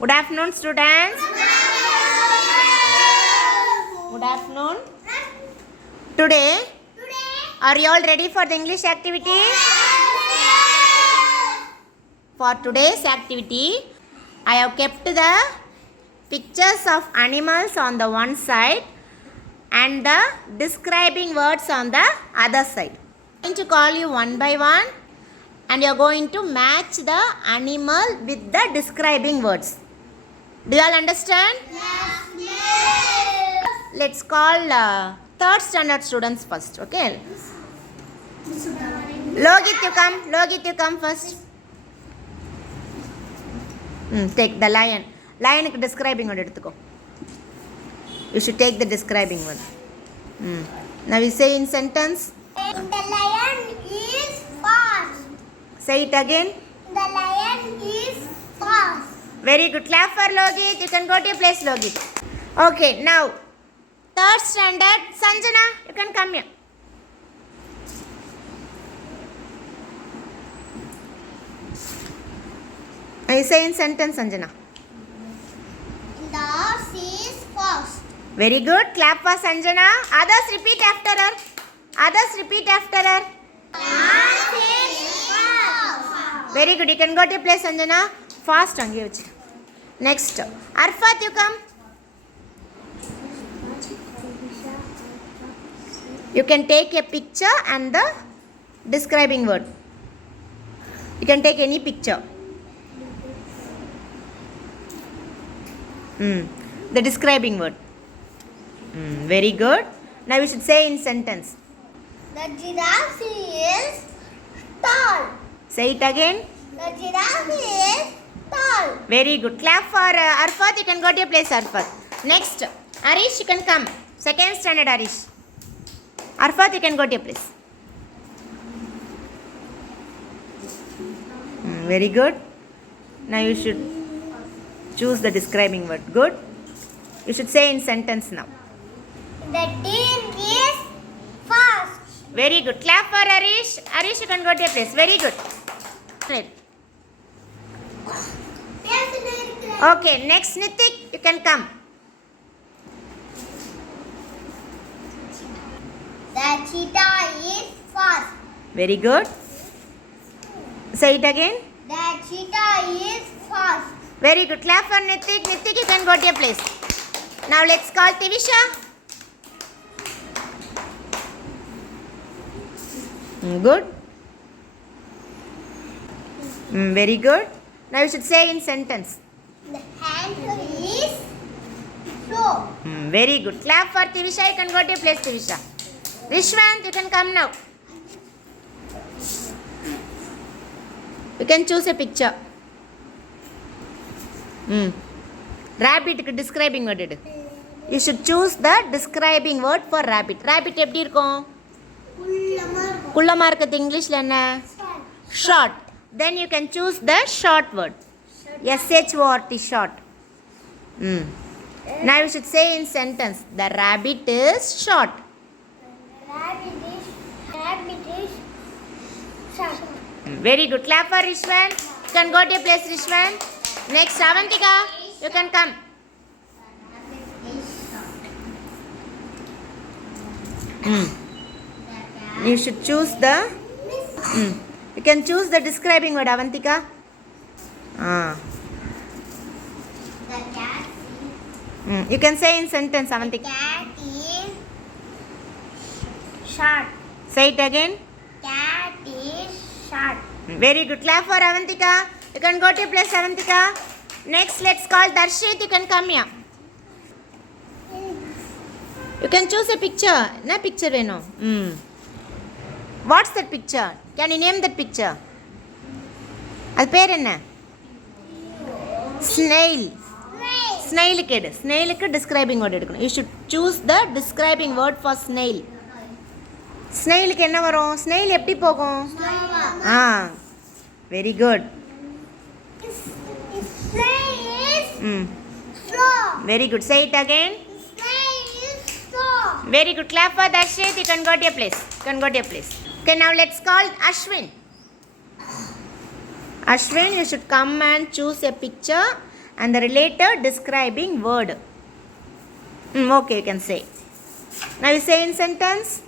Good afternoon, students. Good afternoon. Today, are you all ready for the English activity? For today's activity, I have kept the pictures of animals on the one side and the describing words on the other side. I am going to call you one by one and you are going to match the animal with the describing words. Do you all understand? Yes. Let's call third standard students first, okay? Logit, you come first. Take the lion. Lion describing word eduthuko. You should take the describing word. Now you say in sentence. The lion is fast. Say it again. The lion is fast. Very good. Clap for Logit. You can go to your place, Logit. Okay, now third standard, Sanjana, you can come here. I say in sentence, Sanjana. The horse is fast. Very good. Clap for Sanjana. Others repeat after her. Horse is fast. Very good. You can go to your place, Sanjana. Fast on you. Next. Arfat, you come. You can take a picture and the describing word. You can take any picture. The describing word. Very good. Now you should say in sentence. The giraffe is tall. Say it again. The giraffe is tall. Very good. Clap for Arfat. You can go to your place, Arfat. Next. Arish, you can come. Second standard, Arish. Arfat, you can go to your place. Very good. Now you should choose the describing word. Good. You should say in sentence now. The deer is fast. Very good. Clap for Arish. Arish, you can go to your place. Very good. Great. Okay, next Nitik, you can come. The cheetah is fast. Very good. Say it again. The cheetah is fast. Very good. Clap for Nitik. Nitik, you can go to your place. Now let's call Tivisha. Good. Very good. Now you should say in sentence. The handle is slow. Very good. Clap for Tivisha. You can go to your place, Tivisha. Rishwant, you can come now. You can choose a picture. Rabbit describing word. You should choose the describing word for rabbit. Rabbit எப்படி இருக்கும்? குள்ளமா இருக்குது இங்கிலீஷ்ல என்ன? Short. Then you can choose the short word. S-H-O-R-T, short. Now you should say in sentence. The rabbit is short. Rabbit is short. Very good. Clap for Rishwan. You can go to your place, Rishwan. Next, Avantika, you can come. You should choose the. You can choose the describing word, Avantika. The cat You can say in sentence, Avantika. cat is short. Say it again. Cat is short. Very good. Clap for Avantika. You can go to your place, Avantika. Next, let's call Darshit. You can come here. You can choose a picture. Na picture veno. What's that picture? Can you name that picture? அது பேர் என்ன? Snail. Snail-க்கு எடு. Snail-க்கு describing word எடுக்கணும். You should choose the describing word for snail. Snail-க்கு என்ன வரும்? Snail எப்படி போகும்? Very good. Snail is slow. Very good. Say it again. Snail is slow. Very good. Clap for Darshit. You can go to your place. Okay, now let's call Ashwin. Ashwin, you should come and choose a picture and the related describing word. Okay, you can say. Now you say in sentence.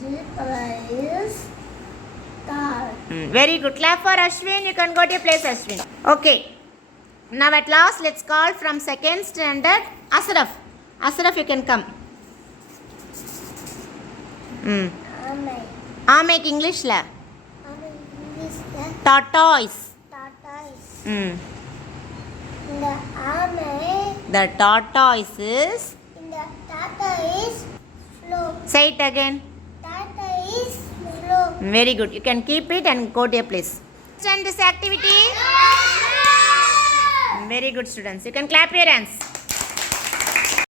This is car. Very good. Clap for Ashwin. You can go to your place, Ashwin. Okay. Now at last, let's call from second standard Ashraf. Ashraf, you can come. Make English la. English Tortoise. tortoise. The tortoise is. In the tortoise flow. Say it again. Tortoise flow. Very good. You can keep it and go to your place. Understand this activity? Very good, students. You can clap your hands.